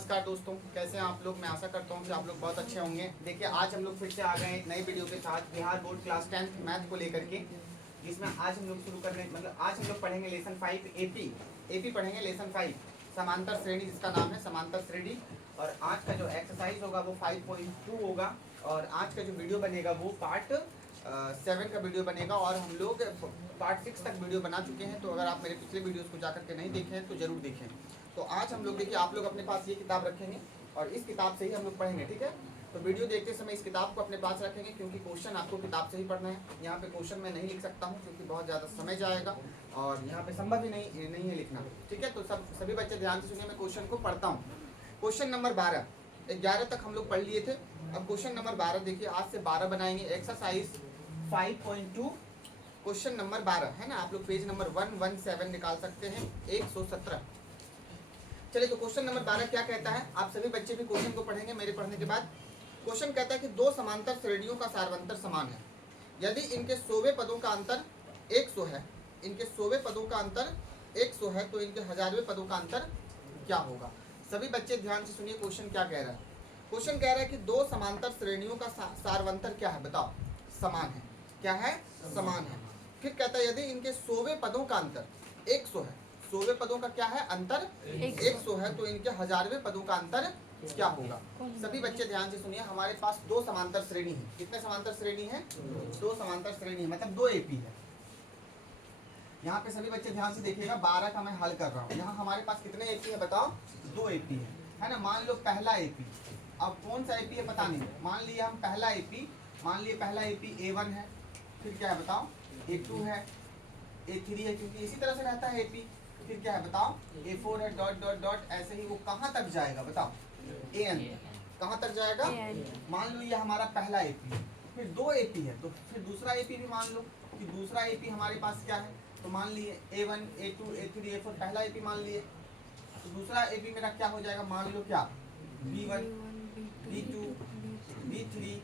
नमस्कार दोस्तों, कैसे हैं आप लोग। मैं आशा करता हूं कि आप लोग बहुत अच्छे होंगे। देखिए, आज हम लोग फिर से आ गए एक नई वीडियो के साथ बिहार बोर्ड क्लास 10 मैथ को लेकर के, जिसमें आज हम लोग शुरू करने आज हम लोग पढ़ेंगे लेसन 5 एपी पढ़ेंगे लेसन 5 समांतर श्रेणी, जिसका नाम है समांतर श्रेणी। और आज का जो एक्सरसाइज होगा वो 5.2 होगा। और आज का जो वीडियो बनेगा वो पार्ट 7 का वीडियो बनेगा। और हम लोग पार्ट 6 तक वीडियो बना चुके हैं, तो अगर आप मेरे पिछले वीडियोस को जाकर के नहीं देखें तो जरूर देखें। तो आज हम लोग देखिए, आप लोग अपने पास ये किताब रखेंगे और इस किताब से ही हम लोग पढ़ेंगे, ठीक है। तो वीडियो देखते समय इस किताब को अपने पास रखेंगे, क्योंकि क्वेश्चन आपको किताब से ही पढ़ना है। यहाँ पे क्वेश्चन मैं नहीं लिख सकता हूँ क्योंकि बहुत ज़्यादा समय जाएगा और यहाँ पे संभव ही नहीं है लिखना, ठीक है। तो सभी बच्चे ध्यान से सुनिए, मैं क्वेश्चन को पढ़ता हूँ। क्वेश्चन नंबर 11 तक हम लोग पढ़ लिए थे। अब क्वेश्चन नंबर 12 देखिए, आज से 12 बनाएंगे। एक्सरसाइज 5.2 क्वेश्चन नंबर 12 है ना। आप लोग पेज नंबर 117 निकाल सकते हैं, 117। चलिए, तो क्वेश्चन नंबर 12 क्या कहता है, आप सभी बच्चे भी क्वेश्चन को पढ़ेंगे मेरे पढ़ने के बाद। क्वेश्चन कहता है कि दो समांतर श्रेणियों का सार्वंतर समान है यदि इनके 100वें पदों का अंतर 100 है। इनके 100वें पदों का अंतर 100 है, तो इनके 1000वें पदों का अंतर क्या होगा। सभी बच्चे ध्यान से सुनिए, क्वेश्चन क्या कह रहा है। क्वेश्चन कह रहा है कि दो समांतर श्रेणियों का सार्वंतर क्या है, बताओ। समान है। क्या है? समान है। फिर कहता है यदि इनके 100वें पदों का अंतर 100 है। 100वें पदों का क्या है? अंतर 100 है, तो इनके 1000वें पदों का अंतर क्या होगा। सभी बच्चे ध्यान से सुनिए, हमारे पास दो समांतर श्रेणी है। कितने समांतर श्रेणी है? दो समांतर श्रेणी है, मतलब 2 एपी है। यहाँ पे सभी बच्चे ध्यान से देखिएगा, 12 का मैं हल कर रहा हूँ। यहाँ हमारे पास कितने एपी है, बताओ। 2 एपी है ना। मान लो पहला एपी, अब कौन सा एपी है पता नहीं। मान लिए हम पहला एपी, मान लिए पहला एपी A1 है। फिर क्या है बताओ? A2 है, A3 है, क्योंकि इसी तरह से रहता है एपी। फिर क्या है बताओ? A4 है, डॉट डॉट डॉट, ऐसे ही वो कहाँ तक जाएगा बताओ? AN। कहाँ तक जाएगा? मान लो ये हमारा पहला एपी, फिर 2 एपी है, तो फिर दूसरा एपी भी मान लो कि दूसरा एपी हमारे पास क्या है। तो मान लिए A1 A2 A3 A4, पहला एपी मान लिए। तो दूसरा एपी मेरा क्या हो जाएगा, मान लो क्या? B1 B2 B3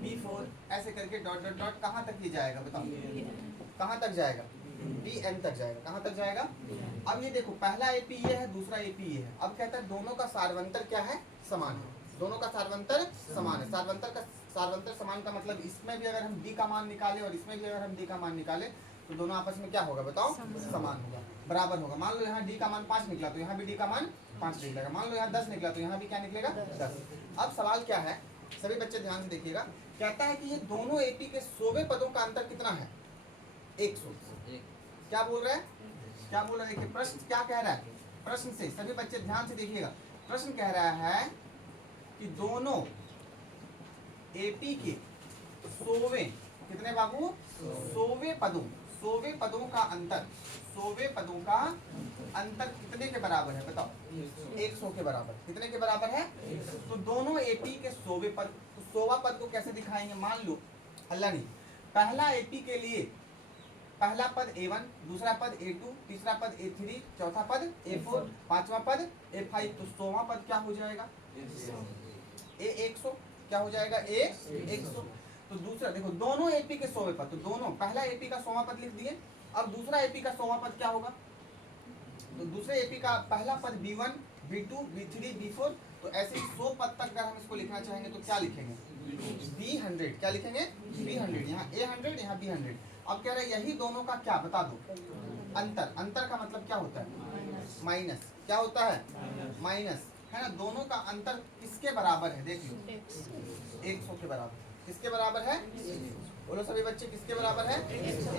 B4, ऐसे करके डॉट डॉट डॉट कहाँ तक ये जाएगा बताओ? कहाँ तक जाएगा? Bn तक जाएगा। कहाँ तक जाएगा? अब ये देखो, पहला एपी ये है, दूसरा एपी ये है। अब कहता है दोनों का सार्वंतर क्या है? समान है। दोनों का सार्वंतर समान है। सार्वंतर समान का मतलब इसमें भी अगर हम d का मान निकाले और इसमें भी अगर हम d का मान निकाले तो दोनों आपस में क्या होगा बताओ? समान होगा, बराबर होगा। मान लो यहाँ d का मान 5 निकला तो यहाँ भी d का मान 5 निकलेगा। मान लो यहाँ 10 निकला तो यहाँ भी क्या निकलेगा? 10। अब सवाल क्या है, सभी बच्चे ध्यान से देखिएगा। कहता है कि ये दोनों एपी के 100वें पदों का अंतर कितना है? 100। क्या बोल रहा है? क्या बोल रहा है? देखिए प्रश्न क्या कह रहा है। प्रश्न से सभी बच्चे ध्यान से देखिएगा। प्रश्न कह रहा है कि दोनों एपी के 100वें, कितने बाबू? 100वें पदों का अंतर, 100वें पदों का अंतर कितने के बराबर है बताओ? 100 के बराबर। कितने के बराबर है? तो दोनों एपी के 100वें पद, तो 100वां पद को कैसे दिखाएंगे। मान लो अल्लाह नहीं, पहला एपी के लिए पहला पद A1, दूसरा पद A2, तीसरा पद A3, चौथा पद A4, पांचवा पद A5, तो 100वां पद क्या हो जाएगा? A100। क्या हो जाएगा? A100। तो दूसरा देखो, दोनों एपी के 100वें पद, तो दोनों, पहला एपी का 100वां पद लिख दिए। अब दूसरा एपी का 100वां पद क्या होगा? तो दूसरे एपी का पहला पद B1 B2 B3 B4, तो ऐसे ही 100 पद तक अगर हम इसको लिखना चाहेंगे तो क्या लिखेंगे? B100। क्या लिखेंगे? B100। यहाँ A100, यहाँ B100। अब कह रहे हैं यही दोनों का क्या बता दो? अंतर। अंतर का मतलब क्या होता है? माइनस। क्या होता है? माइनस, है ना। दोनों का अंतर किसके बराबर है? देख लो, 100 के बराबर। किसके बराबर है? बोलो सभी बच्चे, किसके बराबर है?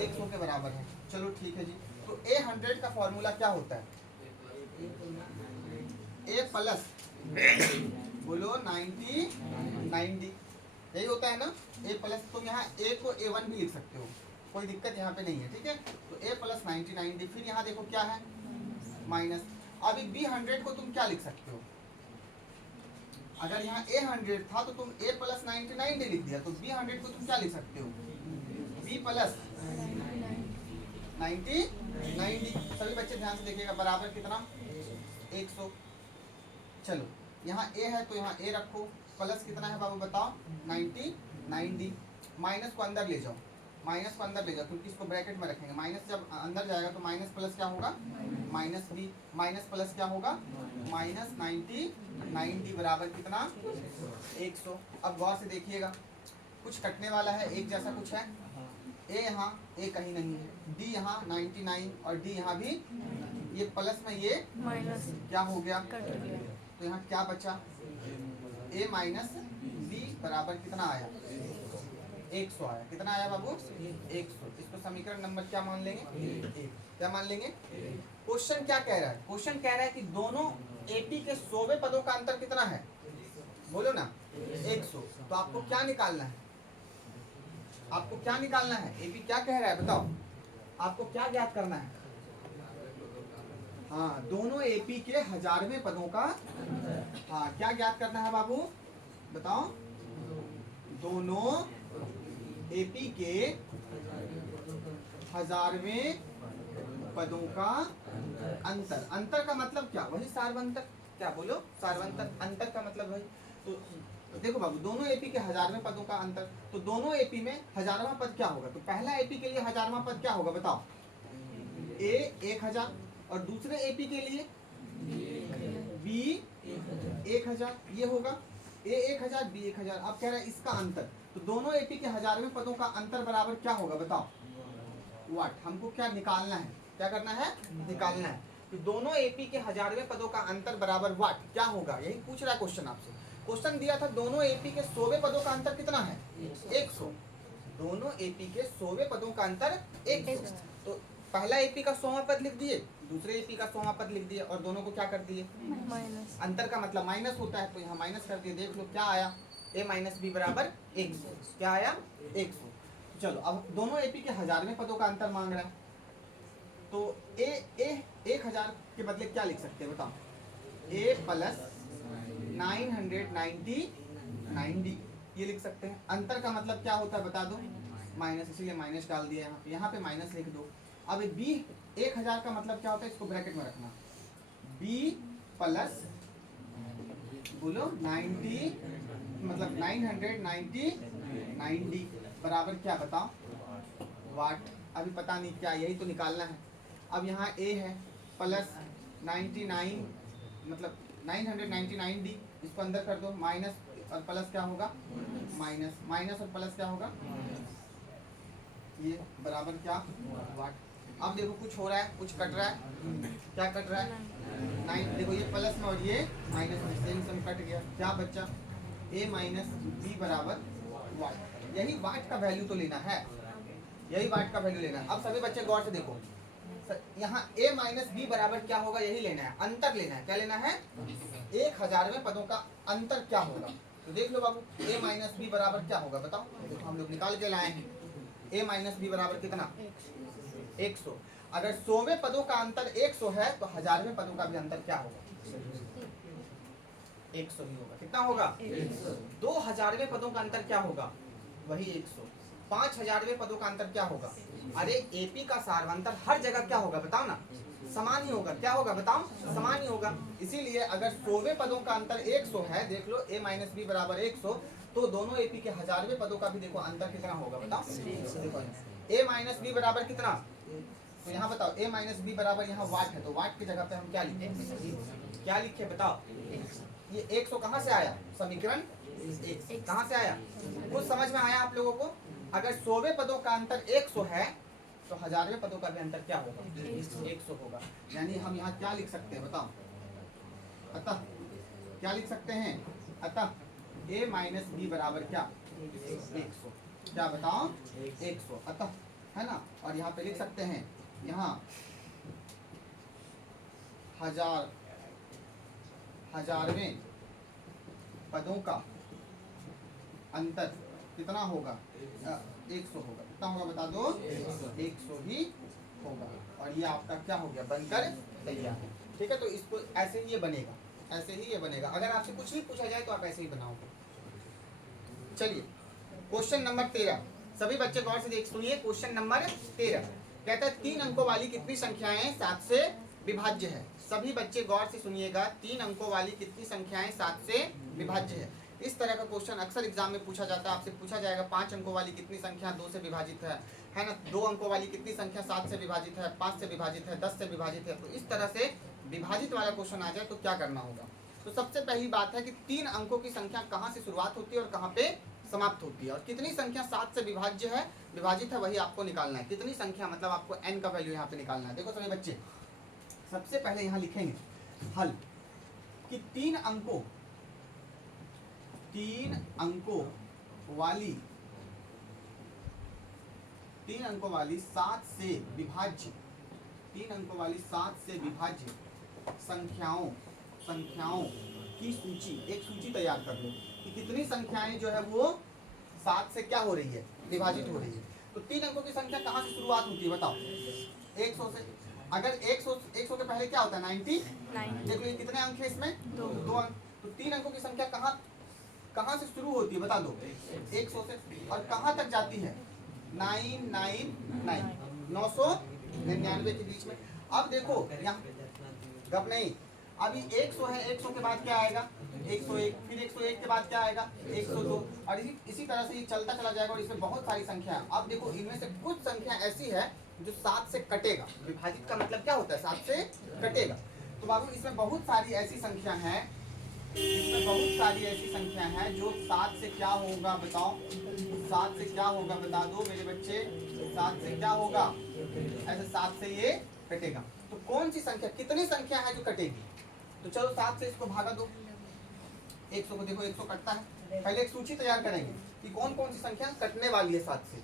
100 के बराबर है। चलो ठीक है जी। तो A100 का फॉर्मूला क्या होता है? A प्लस, बोलो 90 यही होता है ना। A प्लस, तुम यहाँ A को A1 भी लिख सकते हो, कोई दिक्कत यहाँ पे नहीं है, ठीक है। तो A प्लस 90। फिर यहाँ देखो क्या है? माइनस। अभी B100 को तुम क्या लिख सकते हो? अगर यहाँ A100 था तो तुम A प्लस 99 लिख दिया, तो B100 को तुम क्या लिख सकते हो? B plus 90। सभी बच्चे ध्यान से देखिएगा, बराबर कितना? 100। चलो, यहाँ A है तो यहाँ A रखो, प्लस कितना है बाबू बताओ? 90। माइनस को अंदर ले जाओ, माइनस को अंदर ले जाओ क्योंकि इसको ब्रैकेट में रखेंगे। माइनस जब अंदर जाएगा तो माइनस प्लस क्या होगा, माइनस बी, माइनस प्लस क्या होगा, माइनस 90, 90 बराबर कितना, 100। अब गौर से देखिएगा, कुछ कटने वाला है, एक जैसा कुछ है, ए यहाँ, ए कहीं नहीं है, डी यहाँ 99 और डी यहाँ भी, ये प्लस में ये माइनस क्या हो गया, कट गया। तो यहाँ क्या बचा, ए माइनस बी बराबर कितना आया, 100 आया। कितना आया बाबू, 100। इसको समीकरण नंबर क्या मान लेंगे, क्या मान लेंगे। क्वेश्चन क्या कह रहा है, क्वेश्चन कह रहा है कि दोनों एपी के 100वें पदों का अंतर कितना है, बोलो ना, 100। तो आपको क्या निकालना है, आपको क्या निकालना है, एपी क्या कह रहा है बताओ, आपको क्या ज्ञात करना है। हाँ, दोनों एपी के 1000वें पदों का, हाँ क्या ज्ञात करना है बाबू बताओ, दोनों एपी के 1000वें पदों का अंतर। अंतर का मतलब क्या, वही सार्वंतर, क्या बोलो, सार्वंतर। अंतर का मतलब वही। तो देखो बाबू, दोनों एपी के 1000वें पदों का अंतर, तो दोनों एपी में 1000वां पद क्या होगा, तो पहला एपी के लिए 1000वां पद क्या होगा बताओ, ए 1000, और दूसरे एपी के लिए बी 1000, ये होगा ए 1000 बी 1000। अब कह रहा है इसका अंतर, तो दोनों एपी के 1000वें पदों का अंतर बराबर क्या होगा बताओ, वाट। हमको क्या निकालना है, क्या करना है, निकालना है कि दोनों एपी के 1000वें पदों का अंतर बराबर वाट क्या होगा, यही पूछ रहा है क्वेश्चन आपसे। क्वेश्चन दिया था दोनों एपी के 100वें पदों का अंतर कितना है, 100। दोनों एपी के 100वें पदों का अंतर 100। तो पहला एपी का 100वां पद लिख दिए, दूसरे एपी का 100वां पद लिख दिए, और दोनों को क्या कर दिए, माइनस। अंतर का मतलब माइनस होता है, तो यहाँ माइनस कर दिए। देख लो क्या आया, ए माइनस बी बराबर 100। क्या आया, 100। चलो अब दोनों एपी के 1000वें पदों का अंतर मांग रहा है, तो ए 1000 के बदले क्या लिख सकते हैं बताओ, ए प्लस 990 ये लिख सकते हैं। अंतर का मतलब क्या होता है बता दो, माइनस, इसीलिए माइनस डाल दिया यहाँ पे माइनस लिख दो। अब बी 1000 का मतलब क्या होता है, इसको ब्रैकेट में रखना, बी प्लस बोलो 90 मतलब 990 बराबर क्या बताओ, वाट। अभी पता नहीं क्या, यही तो निकालना है। अब यहाँ ए है प्लस 99 मतलब 999 डी, इसको अंदर कर दो, माइनस और प्लस क्या होगा, माइनस, माइनस और प्लस क्या होगा, ये बराबर क्या, वाट। अब देखो कुछ हो रहा है, कुछ कट रहा है, क्या कट रहा है, 9। देखो ये प्लस में और ये माइनस में, सेम कट गया, क्या बच्चा, ए माइनस बी बराबर वाट। यही वाट का वैल्यू तो लेना है, यही वाट का वैल्यू लेना है। अब सभी बच्चे गौर से देखो, यहाँ ए माइनस बी बराबर क्या होगा, यही लेना है, अंतर लेना है। क्या लेना है, 1000वें पदों का अंतर क्या होगा। तो देख लो बाबू, ए माइनस बी बराबर क्या होगा बताओ, देखो हम लोग निकाल के लाए हैं, ए माइनस बी बराबर कितना, 100। अगर 100वें पदों का अंतर 100 है तो 1000वें पदों का भी अंतर क्या होगा, 100 ही होगा। कितना होगा, 2000वें पदों का अंतर क्या होगा, वही 100। 5000वें पदों का अंतर क्या होगा, अरे एपी का सार्वंतर हर जगह क्या होगा बताओ ना, समान ही होगा। क्या होगा बताओ, समान ही होगा। इसीलिए अगर 100वें पदों का अंतर 100 है, देख लो ए माइनस बी बराबर 100, तो दोनों एपी के 1000वें पदों का भी देखो अंतर कितना होगा बताओ। देखो ए माइनस बी बराबर कितना, तो यहाँ बताओ ए माइनस बी बराबर यहाँ वाट है, तो वाट की जगह पे हम क्या लिखे, क्या लिखे बताओ। ये 100 कहाँ से आया, समीकरण कहाँ से आया, कुछ समझ में आया आप लोगों को। अगर 100वें पदों का अंतर 100 है तो 1000वें पदों का भी अंतर क्या होगा, 100 होगा। यानी हम यहाँ क्या लिख सकते हैं बताओ, अतः क्या लिख सकते हैं, अतः ए माइनस बी बराबर क्या, 100। क्या बताओ, 100, अतः, है ना। और यहाँ पे लिख सकते हैं, यहाँ 1000वें पदों का अंतर कितना होगा, 100 होगा। कितना होगा बता दो, 100 ही होगा। और ये आपका क्या हो गया, बनकर तैयार है। ठीक है, तो इसको ऐसे ही ये बनेगा, ऐसे ही ये बनेगा। अगर आपसे कुछ नहीं पूछा जाए तो आप ऐसे ही बनाओगे। चलिए क्वेश्चन नंबर 13, सभी बच्चे गौर से देख सुनिए। क्वेश्चन नंबर 13 कहता है 3 अंकों वाली कितनी संख्याएं 7 से विभाज्य है। सभी बच्चे गौर से सुनिएगा, 3 अंकों वाली कितनी संख्याएं 7 से विभाज्य है। इस तरह का क्वेश्चन अक्सर एग्जाम में पूछा जाता है। आपसे पूछा जाएगा 5 अंकों वाली कितनी संख्या 2 से विभाजित है ना, 2 अंकों वाली कितनी संख्या 7 से विभाजित है, 5 से विभाजित है, 10 से विभाजित है। तो इस तरह से विभाजित वाला क्वेश्चन आ जाए तो क्या करना होगा। तो सबसे पहली बात है कि 3 अंकों की संख्या कहाँ से शुरुआत होती है और कहाँ पे समाप्त होती है, और कितनी संख्या 7 से विभाजित है वही आपको निकालना है। कितनी संख्या मतलब आपको n का वैल्यू यहाँ पे निकालना है। देखो सभी बच्चे, सबसे पहले यहाँ लिखेंगे हल कि 3 अंकों वाली 7 से विभाज्य 3 अंकों वाली 7 से विभाज्य संख्याओं की सूची, एक सूची तैयार कर लो कि कितनी संख्याएं जो है वो 7 से क्या हो रही है, विभाजित हो रही है। तो 3 अंकों की संख्या कहाँ से शुरुआत होती है बताओ, 100 से। अगर 100 के पहले क्या होता है 90। देखो ये कितने अंक है इसमें, 2 अंक। तो 3 अंकों की संख्या कहाँ से शुरू होती है बता दो, 100 से, और कहाँ तक जाती है 999 के बीच में। अब देखो यहाँ गप नहीं, अभी 100 है, 100 के बाद क्या आएगा 101, फिर 101 के बाद क्या आएगा 102, और इसी तरह से ये चलता चला जाएगा। और इसमें बहुत सारी संख्या है। अब देखो इनमें से कुछ संख्या ऐसी है जो 7 से कटेगा। विभाजित का मतलब क्या होता है, 7 से कटेगा। तो बाबू इसमें बहुत सारी ऐसी संख्या है, जो 7 से क्या होगा बताओ, 7 से क्या होगा बता दो मेरे बच्चे, 7 से क्या होगा, ऐसे 7 से ये कटेगा। तो कौन सी संख्या, कितनी संख्या है जो कटेगी। तो चलो 7 से इसको भागा दो, 100 को देखो 100 कटता है। पहले एक सूची तैयार करेंगे कि कौन कौन सी संख्या कटने वाली है 7 से।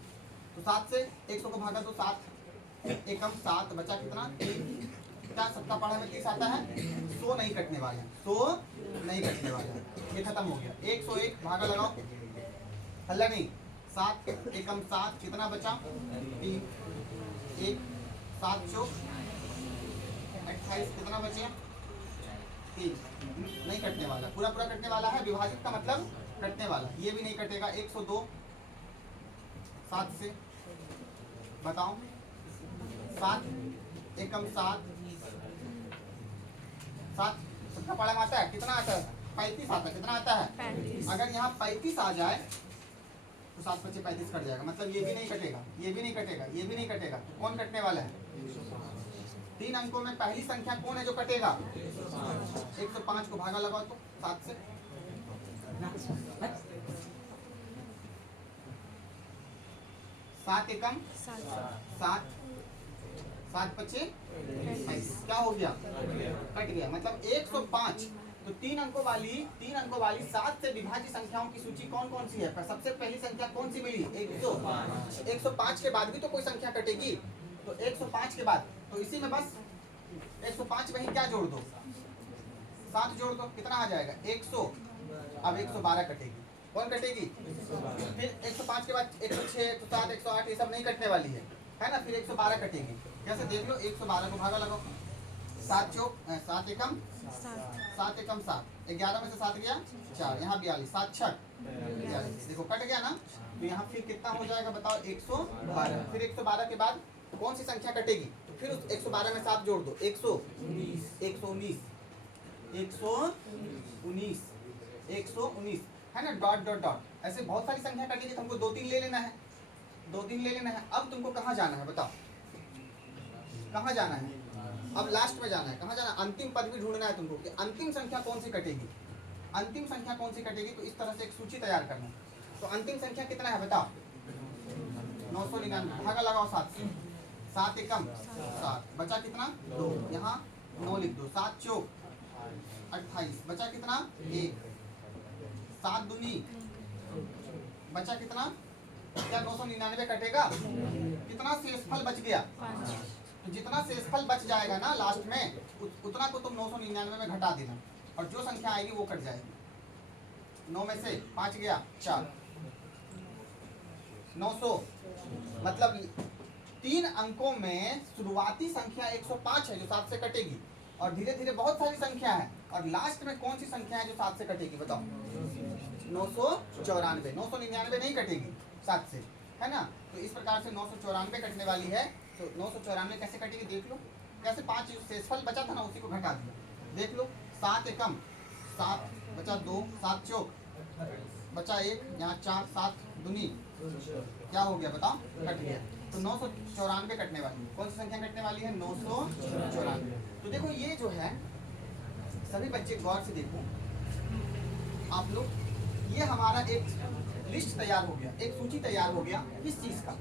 तो 7 से 100 को भागा दो, 7 एकम 7, बचा कितना 3। क्या सबका पढ़ा में 30 आता है, 100 नहीं कटने वाले हैं, 100 नहीं कटने वाले हैं, ये खत्म हो गया। 101 भागा लगाओ, हल्ला नहीं, 7 एकम 7 कितना बचा 3, 1 7 चौक 28 कितना बचे 3, नहीं कटने वाला, पूरा कटने वाला है। विभाजित का मतलब कटने वाला, ये भी नहीं कटेगा। 102 7 से बताओ, 7 एकम 7 सबका पढ़ा में आता है, कितना आता है 35 आता है, कितना आता है 35। अगर यहाँ 35 आ जाए तो 7 बचे 35 कट जाएगा, मतलब ये भी नहीं कटेगा, ये भी नहीं कटेगा, ये भी नहीं कटेगा। तो कौन कटने वाला है, 3 अंकों में पहली संख्या कौन है जो कटेगा, 105 को भागा लगाओ तो 7 से, 7 एकम 7, 7 बचे 28, क्या हो गया कट गया, मतलब 105। तो 3 अंकों वाली 7 से विभाज्य संख्याओं की सूची कौन कौन सी है। सबसे पहली संख्या कौन सी मिली 105। 105 के बाद भी तो कोई संख्या कटेगी, तो 105 के बाद तो इसी में बस 105 में ही क्या जोड़ दो 7 जोड़ दो, कितना आ जाएगा 100। अब 112 कटेगी, कौन कटेगी, फिर 105 के बाद 106 107 108 ये सब नहीं कटने वाली है ना, फिर 112 कटेगी। कैसे देख लो, 112 को भागा लगाओ, 7 चौक 7 एकम 7, 11 में से 7 गया 4, यहाँ 42, 7 छठ 42, देखो कट गया ना। तो यहाँ फिर कितना हो जाएगा बताओ 112। फिर 112 के बाद कौन सी संख्या कटेगी, तो फिर उस 112 में 7 जोड़ दो 119 है ना, डॉट डॉट डॉट, ऐसे बहुत सारी संख्या कटेगी। तुमको 2-3 ले लेना है, 2-3 ले लेना है। अब तुमको कहाँ जाना है बताओ, कहाँ जाना है, अब लास्ट में जाना है, कहाँ जाना है, अंतिम पद भी ढूंढना है तुमको कि अंतिम संख्या कौन सी कटेगी, अंतिम संख्या कौन सी कटेगी। तो इस तरह से एक सूची तैयार करना। तो अंतिम संख्या कितना है बताओ 999, भागा लगाओ 7 से, 7 एकम 7, बचा कितना 2, यहाँ 9 लिख दो, 7 चौक 28, बचा कितना 1, 7 दूनी बचा कितना, क्या 999 कटेगा, कितना शेषफल बच गया। तो जितना शेषफल बच जाएगा ना लास्ट में उतना को तुम 999 में घटा देना, और जो संख्या आएगी वो कट जाएगी। 9 में से 5 गया 4, 900, मतलब 3 अंकों में शुरुआती संख्या 105 है जो 7 से कटेगी, और धीरे धीरे बहुत सारी संख्या है, और लास्ट में कौन सी संख्या है जो 7 से कटेगी बताओ 994। 999 नहीं कटेगी 7 से, है ना। तो इस प्रकार से 994 कटने वाली है। तो 994 कैसे कटेगी देख लो, कैसे 5 शेषफल बचा था ना उसी को घटा दिया, देख लो 7 एकम 7 बचा 2, 7 चौक बचा 1, यहाँ 4 7 दूनी क्या हो गया बताओ, कट गया। तो 994 कटने वाली, कौन सी संख्या कटने वाली है, 994। तो देखो ये जो है, सभी बच्चे गौर से देखो आप लोग, ये हमारा एक लिस्ट तैयार हो गया, एक सूची तैयार हो गया किस चीज का,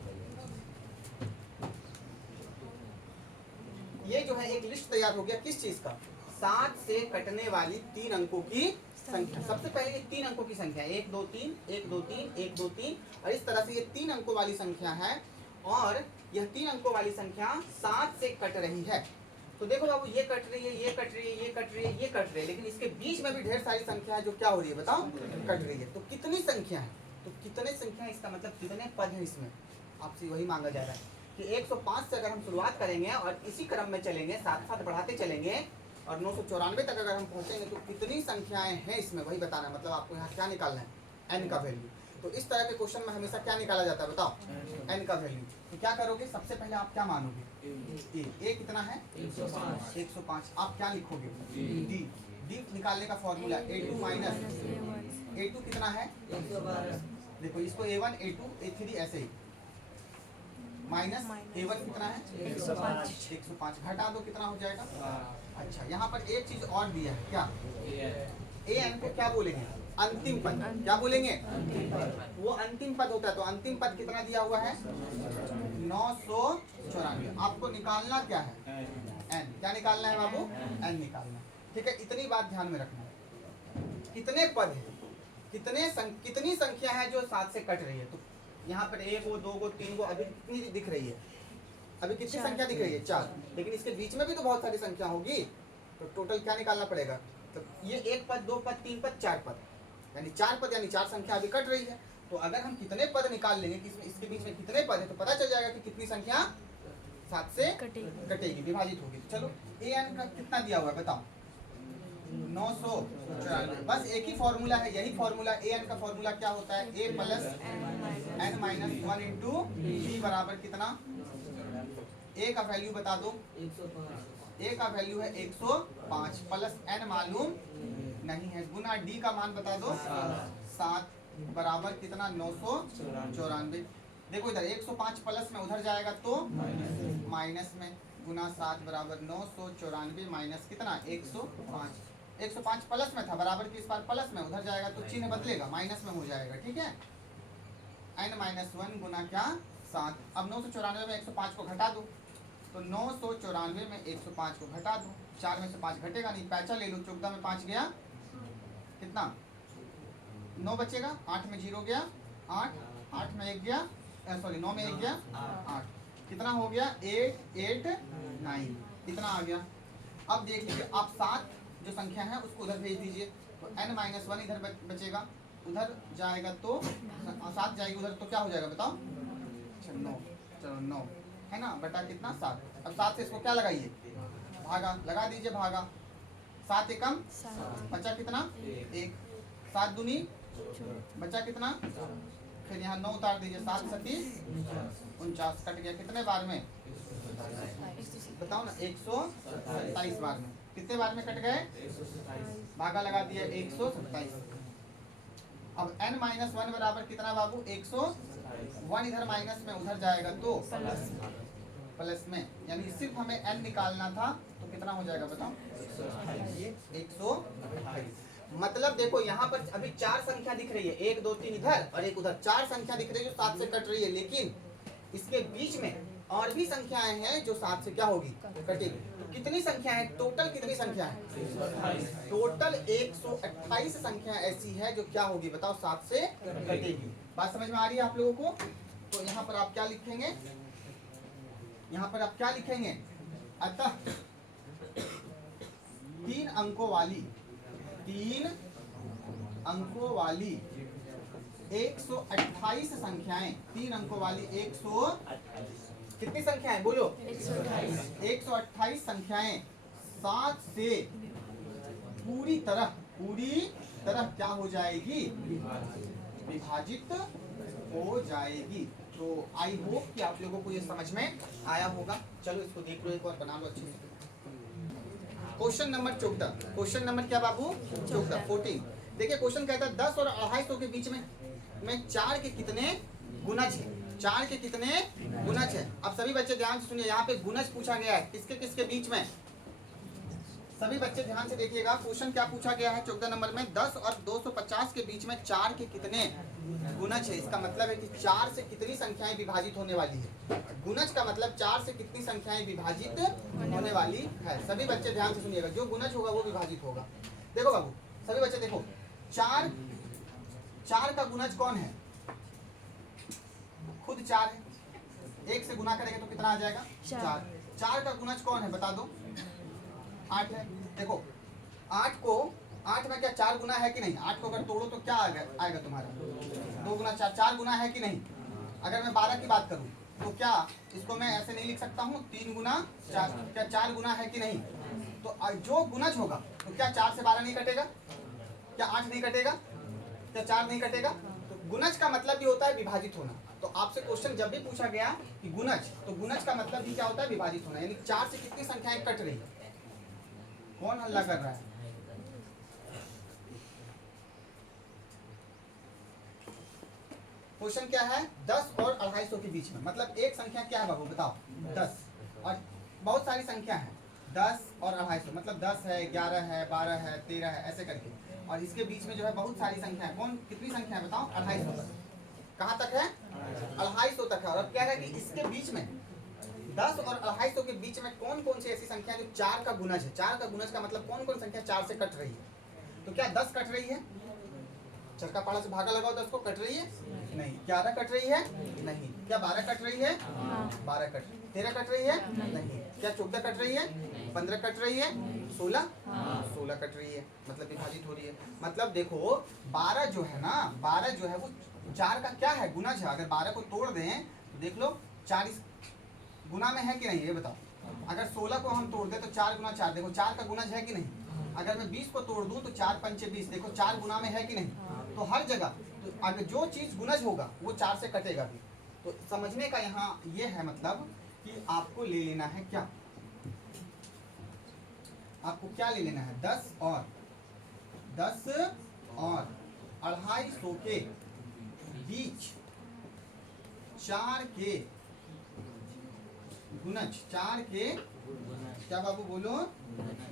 ये जो है एक लिस्ट तैयार हो गया किस चीज का, 7 से कटने वाली 3 अंकों की संख्या। सबसे पहले ये 3 अंकों की संख्या, 1 2 3 1 2 3 1 2 3, और इस तरह से ये 3 अंकों वाली संख्या है, और यह 3 अंकों वाली संख्या 7 से कट रही है। तो देखो बाबू, ये कट रही है, ये कट रही है, ये कट रही है, ये कट रही है, लेकिन इसके बीच में भी ढेर सारी संख्या है जो क्या हो रही है बताओ, कट रही है। तो कितनी संख्या है, तो कितने संख्या है, इसका मतलब कितने पद है इसमें, आपसे वही मांगा जा रहा है कि 105 से अगर हम शुरुआत करेंगे और इसी क्रम में चलेंगे, साथ साथ बढ़ाते चलेंगे, और 994 तक अगर हम पहुंचेंगे तो कितनी संख्याएं हैं इसमें, वही बताना है। मतलब आपको यहाँ क्या निकालना है, n का वैल्यू। तो इस तरह के क्वेश्चन में हमेशा क्या निकाला जाता है बताओ, n का वैल्यू। तो क्या करोगे, सबसे पहले आप क्या मानोगे, a कितना है 105, आप क्या लिखोगे d निकालने का फॉर्मूला a2 माइनस a2 कितना है 112। देखो इसको a1 a2 a3 ऐसे ही, माइनस a1 कितना है 105, घटा दो कितना हो जाएगा। अच्छा, यहाँ पर एक चीज और दिया है, क्या an को क्या बोलेंगे, अंतिम पद, क्या बोलेंगे, वो अंतिम पद होता है। तो अंतिम पद कितना दिया हुआ है 994। आपको निकालना क्या है, n, क्या निकालना है बाबू, n निकालना है। ठीक है, इतनी बात ध्यान में रखना है। कितने पद है, कितनी संख्या है जो 7 से कट रही है। तो यहाँ पर 1 को 2 को 3 को, अभी कितनी दिख रही है, अभी कितनी संख्या दिख रही है 4, लेकिन इसके बीच में भी तो बहुत सारी संख्या होगी। तो टोटल क्या निकालना पड़ेगा, तो ये 1 पद 2 पद 3 पद 4 पद, यानी 4 पद, यानी 4 संख्या अभी कट रही है। तो अगर हम कितने पद निकाल लेंगे कि इसके बीच में कितने पद है, तो पता चल जाएगा कि कितनी संख्या 7 से कटेगी, विभाजित होगी। चलो an का कितना दिया हुआ है बताओ, 994। बस एक ही फॉर्मूला है, यही फॉर्मूला an का फॉर्मूला क्या होता है, a plus n minus 1 into b बराबर कितना, a का वैल्यू बता दो, a का वैल्यू है 105 प्लस n मालूम नहीं है, गुना d का मान बता दो 7 बराबर कितना 994। देखो इधर 105 प्लस में उधर जाएगा तो माइनस में, गुना 7 बराबर 994 माइनस कितना 105। 105 प्लस में था, बराबर की इस बार प्लस में, उधर जाएगा तो चिन्ह बदलेगा, माइनस में हो जाएगा। ठीक है, n माइनस 1 गुना क्या 7। अब 994 में 105 को घटा दो, तो 994 में 105 को घटा दो, 4 में से 5 घटेगा नहीं, पैचा ले लो, 14 में 5 गया कितना 9 बचेगा, 8 में 0 गया 8, 8 में 1 गया, सॉरी 9 में 1 गया 8, कितना हो गया 8 8 9, इतना आ गया। अब देख लीजिए, आप 7 जो संख्या है उसको उधर भेज दीजिए, तो n माइनस 1 इधर बचेगा, उधर जाएगा तो 7 जाएगी उधर, तो क्या हो जाएगा बताओ 9, चलो 9 है ना, बटा कितना 7। अब 7 से इसको क्या लगाइए, भागा लगा दीजिए, भागा 7 एकम बचा कितना 1, 7 दूनी बचा कितना, फिर यहाँ 9 उतार दीजिए, 7 सतीस 49, कट गया कितने बार में बताओ ना, 127 बार में। कितने बार में कट गए, भागा लगा दिया 127। अब n माइनस 1 बराबर कितना बाबू 101, इधर माइनस में उधर जाएगा तो प्लस में, यानी सिर्फ हमें n निकालना था, तो कितना हो जाएगा बताओ 128। मतलब देखो यहाँ पर अभी 4 संख्या दिख रही है, 1 2 3 इधर और एक उधर, 4 संख्या दिख रही है जो 7 से कट रही है, लेकिन इसके बीच में और भी संख्याएं हैं जो 7 से क्या होगी कटेगी। तो कितनी संख्या है टोटल, कितनी संख्या है टोटल 128 संख्या ऐसी है जो क्या होगी बताओ 7 से कटेगी। बात समझ में आ रही है आप लोगों को। तो यहाँ पर आप क्या लिखेंगे, यहाँ पर आप क्या लिखेंगे, अतः 3 अंकों वाली 128 संख्याएं, 3 अंकों वाली 100 कितनी संख्याएं बोलो 128 संख्याएं 7 से पूरी तरह क्या हो जाएगी, विभाजित हो जाएगी। तो आई होप कि आप लोगों को ये समझ में आया होगा। चलो इसको देख लो एक बार, बना लो अच्छे से। क्वेश्चन नंबर 14, क्वेश्चन नंबर क्या बाबू 14 14। देखिए क्वेश्चन कहता है 10 और 250 के बीच में 4 के कितने गुणज है, 4 के कितने गुणज है। अब सभी बच्चे ध्यान से सुनिए, यहाँ पे गुणज पूछा गया है किसके किसके बीच में। सभी बच्चे ध्यान से देखिएगा, क्वेश्चन क्या पूछा गया है 14 नंबर में, 10 और 250 के बीच में 4 के कितने गुणज है। इसका मतलब है कि 4 से कितनी संख्याएं विभाजित होने वाली है। गुणज का मतलब 4 से कितनी संख्याएं विभाजित होने वाली है। सभी बच्चे ध्यान से सुनिएगा, जो गुणज होगा वो विभाजित होगा। देखो बाबू, सभी बच्चे देखो, 4 का गुणज कौन है, खुद 4 है, 1 से गुना करेंगे तो कितना आ जाएगा 4। 4 का गुणज कौन है बता दो, 8 है। देखो 8 में क्या 4 गुना है कि नहीं, 8 को अगर तोड़ो तो क्या आएगा तुम्हारा 2 गुना 4, 4 गुना है कि नहीं। अगर मैं 12 की बात करूं तो क्या इसको मैं ऐसे नहीं लिख सकता हूं 3 गुना 4, क्या 4 गुना है कि नहीं। तो जो गुणज होगा तो क्या 4 से 12 नहीं कटेगा, क्या 8 नहीं कटेगा, क्या 4 नहीं कटेगा। तो गुणज का मतलब भी होता है विभाजित होना। तो आपसे क्वेश्चन जब भी पूछा गया कि गुणज, तो गुणज का मतलब भी क्या होता है विभाजित होना, यानी 4 से कितनी संख्याएं कट रही है। कौन हल्ला कर रहा है, क्वेश्चन क्या है 10 और 250 के बीच में, मतलब एक संख्या क्या है बाबू बताओ 10, और बहुत सारी संख्या है 10 और 250, मतलब 10 है, 11 है, 12 है, 13 है, ऐसे करके। और इसके बीच में जो है बहुत सारी संख्या है। कौन कितनी संख्या है बताओ 250 तक, कहाँ तक है 250 तक है। और अब क्या है कि इसके बीच में 10 और 250 के बीच में कौन कौन सी ऐसी संख्या जो 4 का गुणज है। 4 का गुणज का मतलब कौन कौन संख्या 4 से कट रही है। तो क्या 10 कट रही है, चरका पाड़ा से भागा लगाओ 10 को, कट रही है नहीं। 11 कट रही है नहीं। क्या 12 कट रही है 12 कट रही है। 13 कट रही है नहीं। क्या 14 कट रही है 15 कट रही है 16 कट रही है, मतलब विभाजित हो रही है। मतलब देखो 12 जो है ना, 12 जो है वो 4 का क्या है गुणज है। अगर 12 को तोड़ दें तो देख लो 4 इस गुना में है कि नहीं ये बताओ। अगर 16 को हम तोड़ दें तो 4 गुना 4, देखो 4 का गुणज है कि नहीं। अगर मैं 20 को तोड़ दूं तो 4 पंचे 20, देखो 4 गुना में है कि नहीं। तो हर जगह तो अगर जो चीज गुणज होगा वो 4 से कटेगा भी। तो समझने का यहाँ ये है मतलब कि आपको ले लेना है क्या, आपको क्या ले लेना है 10 और 250 के बीच 4 के गुणज, 4 के क्या बाबू बोलो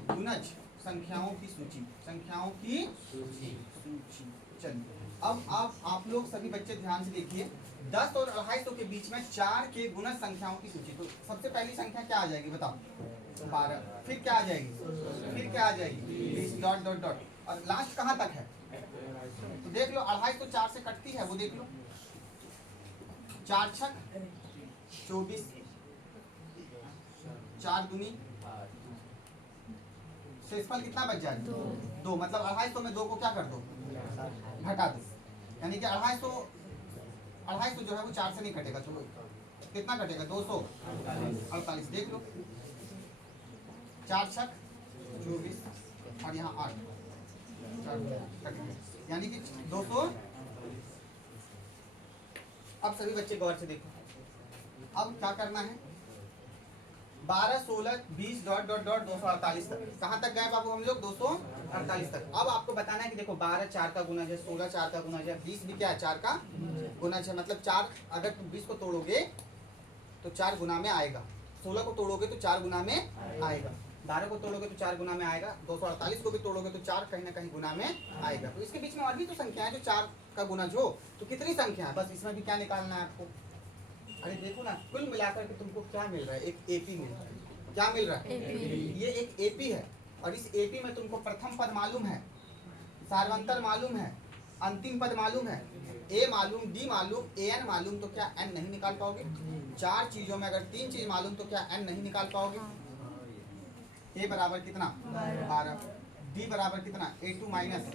गुणज, संख्याओं की सूची, संख्याओं की सूची। चलिए अब आप लोग सभी बच्चे ध्यान से देखिए, 10 और 250 के बीच में 4 के गुणज संख्याओं की सूची। तो सबसे पहली संख्या क्या आ जाएगी बताओ 12, फिर क्या आ जाएगी, फिर क्या आ जाएगी 20, डॉट डॉट डॉट, और लास्ट कहाँ तक है। तो देख लो 250 तो 4 से कटती है, वो देख लो 4 छक 24, 4 दूनी, शेषफल कितना बच जाएगा 2, मतलब 250 में 2 को क्या कर दो घटा दो, यानी कि 250 जो है वो 4 से नहीं कटेगा। तो कितना कटेगा 248, देख लो 4 छक 24 और यहाँ 8, यानी कि 200। अब सभी बच्चे गौर से देखो, अब क्या करना है 12, 16, 20 डॉट डॉट डॉट 248 तक। कहाँ तक गए बाबू हम लोग 248 तक। अब आपको बताना है कि देखो 12 4 का गुणज है, 16 4 का गुणज है, 20 भी क्या है 4 का गुणज है। मतलब 4 अगर तुम 20 को तोड़ोगे तो 4 गुना में आएगा, 16 को तोड़ोगे तो 4 गुना में आएगा, 12 को तोड़ोगे तो 4 गुना में आएगा, 248 को भी तोड़ोगे तो 4 कहीं ना कहीं गुना में आएगा। तो इसके बीच में और भी तो संख्या है जो 4 का गुणज हो। तो कितनी संख्या है, बस इसमें भी क्या निकालना है आपको। अरे देखो ना, कुल मिलाकर के तुमको क्या मिल रहा है, एक एपी मिल रहा है। क्या मिल रहा है ये एक एपी है, और इस एपी में तुमको प्रथम पद मालूम है, सार्वंतर मालूम है, अंतिम पद मालूम है, ए मालूम, डी मालूम, एन मालूम, तो क्या एन नहीं निकाल पाओगे। 4 चीजों में अगर 3 चीज मालूम तो क्या एन नहीं निकाल पाओगे। ए बराबर कितना 12, डी बराबर कितना A2 माइनस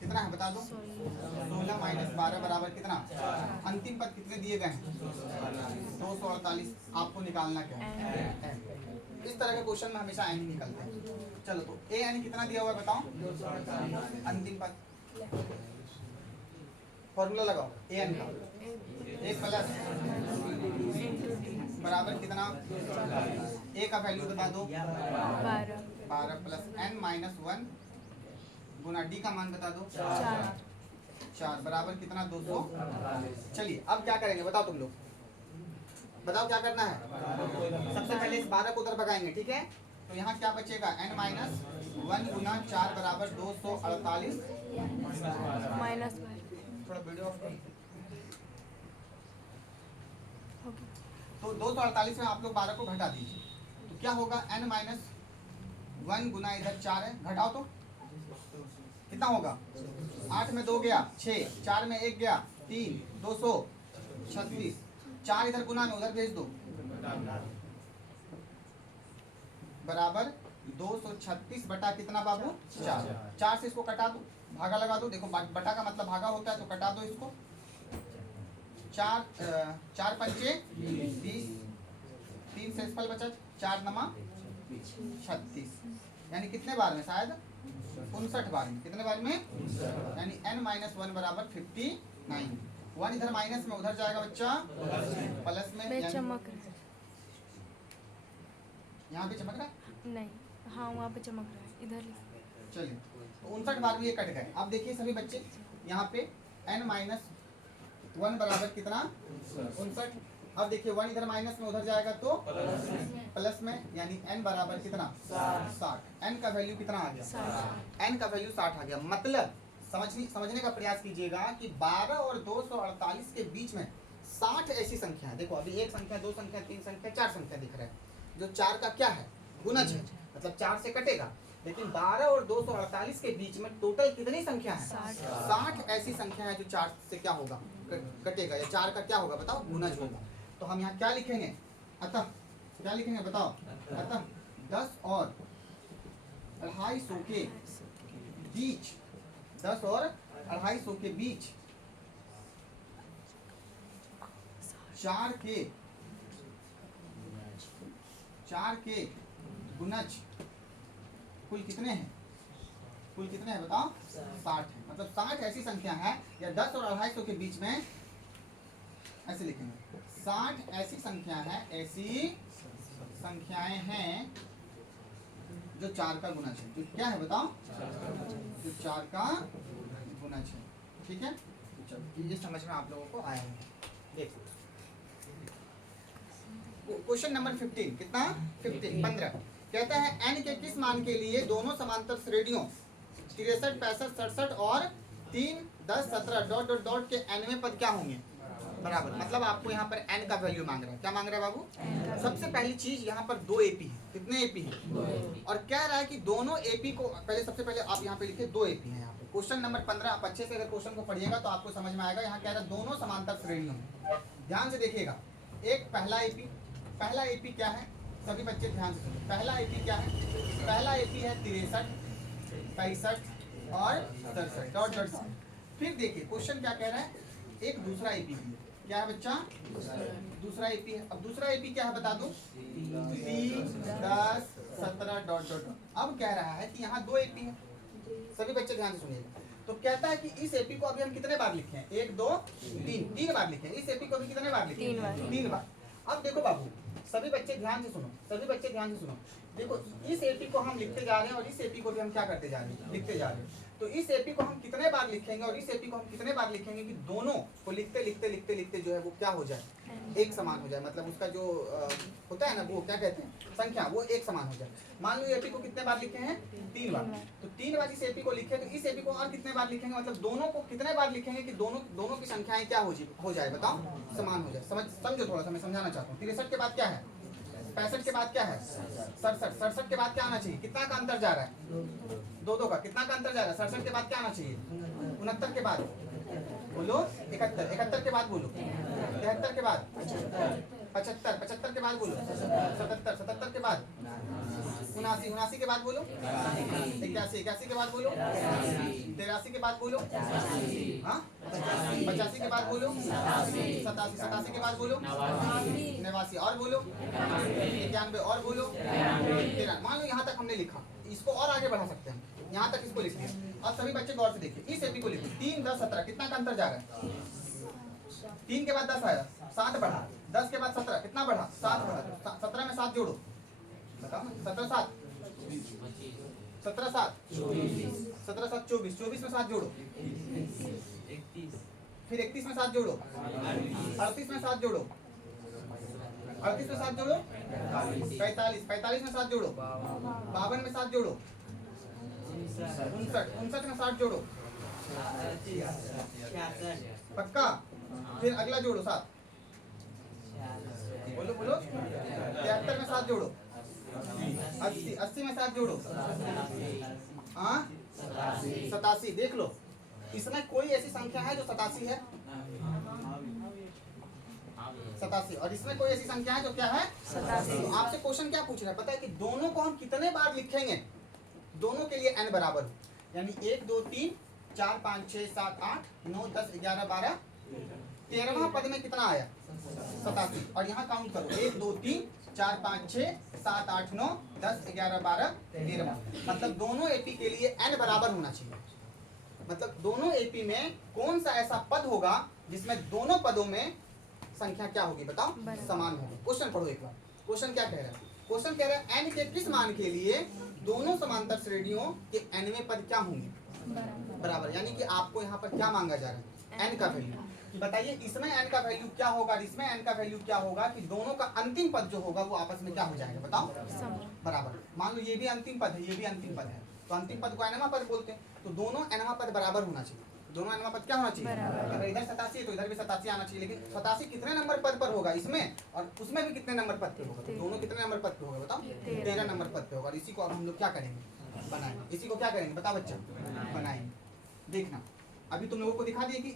कितना है बता दो 16 माइनस 12 बराबर कितना, अंतिम पद कितने दिए गए हैं 248। आपको निकालना क्या है एन। इस तरह के क्वेश्चन में हमेशा एन ही निकलते हैं। चलो तो ए एन कितना दिया हुआ है बताओ, अंतिम पद, फॉर्मूला लगाओ ए एन का, ए प्लस बराबर कितना, ए का वैल्यू बता दो 12 प्लस एन माइनस 1 गुना डी का मान बता दो 4 बराबर कितना 200। चलिए अब क्या करेंगे बताओ तुम लोग, बताओ क्या करना है। सबसे पहले इस 12 को उधर भगाएंगे, ठीक है। तो यहाँ क्या बचेगा n माइनस 1 गुना 4 बराबर 248 माइनस थोड़ा वीडियो ऑफ कर। तो 248 में आप लोग 12 को घटा दीजिए, तो क्या होगा n माइनस 1 गुना इधर 4 है, घटाओ तो कितना होगा। 8 में 2 गया 6, 4 में 1 गया 3, 236, 4 इधर गुना में उधर भेज दो, बराबर 236 बटा कितना बाबू 4। 4 से इसको कटा दो, भागा लगा दो, देखो बटा का मतलब भागा होता है, तो कटा दो इसको। 4 पंचे 20, 3 से फल बचा 4 नमा 36, यानी कितने बार में शायद 59 बार में, कितने बार में, यानी n माइनस 1 बराबर 59। 1 इधर माइनस में उधर जाएगा बच्चा प्लस में, चमक रहा यहाँ पे चमक रहा है है नहीं, हाँ वहाँ पे चमक रहा है, इधर चलिए तो 59 बार भी ये कट गए। अब देखिए सभी बच्चे यहाँ पे n माइनस 1 बराबर कितना 59। अब देखिए 1 इधर माइनस में उधर जाएगा तो प्लस में, यानी n बराबर कितना 60। n का वैल्यू कितना आ गया, n का वैल्यू 60 आ गया। मतलब समझने का प्रयास कीजिएगा कि 12 और 248 के बीच में 60 ऐसी संख्या है। देखो अभी 1 संख्या 2 संख्या 3 संख्या 4 संख्या दिख रहा है, जो 4 का क्या है गुणज है, मतलब 4 से कटेगा। लेकिन 12 और 248 के बीच में टोटल कितनी संख्या है 60 ऐसी संख्या है जो 4 से क्या होगा कटेगा, या 4 का क्या होगा बताओ गुणज होगा। तो हम यहाँ क्या लिखेंगे, अतः क्या लिखेंगे बताओ, अतः 10 और 250 के बीच, 10 और 250 के बीच 4 के गुणज कुल कितने हैं, कुल कितने हैं बताओ 60 है। मतलब 60 ऐसी संख्या है, या 10 और 250 के बीच में ऐसे लिखेंगे 60 ऐसी संख्या है, ऐसी संख्याएं हैं जो 4 का गुणज है, जो क्या है बताओ, जो 4 का गुणज है। ठीक है, चलो ये समझ में आप लोगों को आया है। देखो क्वेश्चन नंबर 15, कितना 15 कहता है n के किस मान के लिए दोनों समांतर श्रेणियों 63, 65, 67 और 3, 10, 17 डॉट डॉट डॉट के nवें पद क्या होंगे बराबर। मतलब आपको यहाँ पर n का वैल्यू मांग रहा है, क्या मांग रहा है बाबू। सबसे पहली चीज यहाँ पर 2 AP है, कितने AP है, और कह रहा है कि दोनों AP को पहले, सबसे पहले आप यहाँ पे लिखे 2 AP है। यहाँ पे क्वेश्चन नंबर 15 आप अच्छे से अगर क्वेश्चन को पढ़िएगा तो आपको समझ में आएगा। यहाँ कह रहा है दोनों समांतर श्रेणियों में, ध्यान से देखिएगा। एक पहला AP, पहला AP क्या है सभी बच्चे ध्यान से सुनिए। पहला AP क्या है, पहला AP है 63, 65 और 67 डॉट डॉट। फिर देखिए क्वेश्चन क्या कह रहा है, एक दूसरा AP भी है, क्या है बच्चा दूसरा AP है। अब दूसरा AP क्या है बता दो, 3, 10, 17 डॉट डॉट। अब कह रहा है कि यहाँ 2 AP है, सभी बच्चे ध्यान से सुनिएगा। तो कहता है कि इस AP को अभी हम कितने बार लिखे हैं, 1, 2, 3 बार लिखे हैं। इस AP को अभी कितने बार लिखे हैं, 3 बार। अब देखो बाबू सभी बच्चे ध्यान से सुनो, सभी बच्चे ध्यान से सुनो। देखो इस AP को हम लिखते जा रहे हैं और इस AP को भी हम क्या करते जा रहे हैं, लिखते जा रहे हैं। तो इस AP को हम कितने बार लिखेंगे और इस AP को हम कितने बार लिखेंगे कि दोनों को लिखते लिखते लिखते लिखते जो है वो क्या हो जाए, एक समान हो जाए। मतलब उसका जो होता है ना, वो क्या कहते हैं संख्या, वो एक समान हो जाए। मान लो AP को कितने बार लिखे हैं, 3 बार। तो 3 बार इस AP को लिखे, तो इस AP को और कितने बार लिखेंगे, मतलब दोनों को कितने बार लिखेंगे कि दोनों की संख्याएं क्या हो जाए बताओ, समान हो जाए। समझो थोड़ा सा, मैं समझाना चाहता हूँ। 63 के बाद क्या है, 65 के बाद क्या है 67, 67 के बाद क्या आना चाहिए, कितना का अंतर जा रहा है, 2 का। कितना का अंतर जा रहा है, 67 के बाद क्या आना चाहिए, 69 के बाद बोलो 71, 71 के बाद बोलो 73 के बाद 75, 75 के बाद बोलो 77, 77 के बाद 79, 79 के बाद बोलो 81, 81 के बाद बोलो 83 के बाद बोलो, हाँ 85 के बाद बोलो 87, 87 के बाद बोलो 89 और बोलो 91 और बोलो 13। मान लो यहाँ तक हमने लिखा, इसको और आगे बढ़ा सकते हैं, यहाँ तक इसको लिखते हैं। अब सभी बच्चे गौर से देखिए, इस AP को लिखिए 3, 10, 17 कितना का अंतर जा रहा है, 3 के बाद 10 आया 7 बढ़ा, 10 के बाद 17 कितना बढ़ा 7 बढ़ा, 17 में 7 जोड़ो बताओ ना, 17 7 17 7 17 7 24, 24 में 7 जोड़ो, फिर 31 में 7 जोड़ो, 38 में 7 जोड़ो, 38 में 7 जोड़ो, 45, 45 में 7 जोड़ो, 52 में 7 जोड़ो, 59, 59 में 7 जोड़ो, पक्का। फिर अगला जोड़ो 7, बोलो बोलो, 73 में 7 जोड़ो, 80, 80 में 7 जोड़ो, हाँ 87। देख लो इसमें कोई ऐसी संख्या है जो 87 है, 87, और इसमें कोई ऐसी संख्या है जो क्या है 87। तो आपसे क्वेश्चन क्या पूछ रहा है पता है कि दोनों को हम कितने बार लिखेंगे, दोनों के लिए n बराबर हो, यानी 1 2 3 4 5 6 7 8 9 10 11 12 13वां पद में कितना आया 87, और यहाँ काउंट करो 1 2 3 4 5 6 7 8 9 10 11 12 13, मतलब दोनों एपी के लिए n बराबर होना चाहिए। मतलब दोनों एपी में कौन सा ऐसा पद होगा जिसमें दोनों पदों में संख्या क्या होगी बताओ, समान होगी। क्वेश्चन पढ़ो एक बार, क्वेश्चन क्या कह रहा है, क्वेश्चन कह रहा है n के किस मान के लिए दोनों समांतर श्रेणियों के nवें पद क्या होंगे बराबर, यानी कि आपको यहाँ पर क्या मांगा जा रहा है n का वैल्यू। बताइए इसमें n का वैल्यू क्या होगा और इसमें n का वैल्यू क्या होगा कि दोनों का अंतिम पद जो होगा वो आपस में क्या हो जाएगा बताओ बराबर। मान लो ये भी अंतिम पद है, ये भी अंतिम पद है, तो अंतिम पद को nवां पद बोलते हैं, तो दोनों nवां पद बराबर होना चाहिए, दोनों nवां पद क्या होना चाहिए, अगर इधर 87 है तो इधर भी 87 आना चाहिए, लेकिन 87 कितने नंबर पद पर होगा इसमें, और उसमें भी कितने नंबर पद पे होगा, तो दोनों कितने नंबर पद पे होगा बताओ 13 नंबर पद पे होगा। और इसी को अब हम लोग क्या करेंगे बनाएंगे, इसी को क्या करेंगे बताओ बच्चा बनाएंगे। देखना अभी तुम लोगों को दिखा दिए कि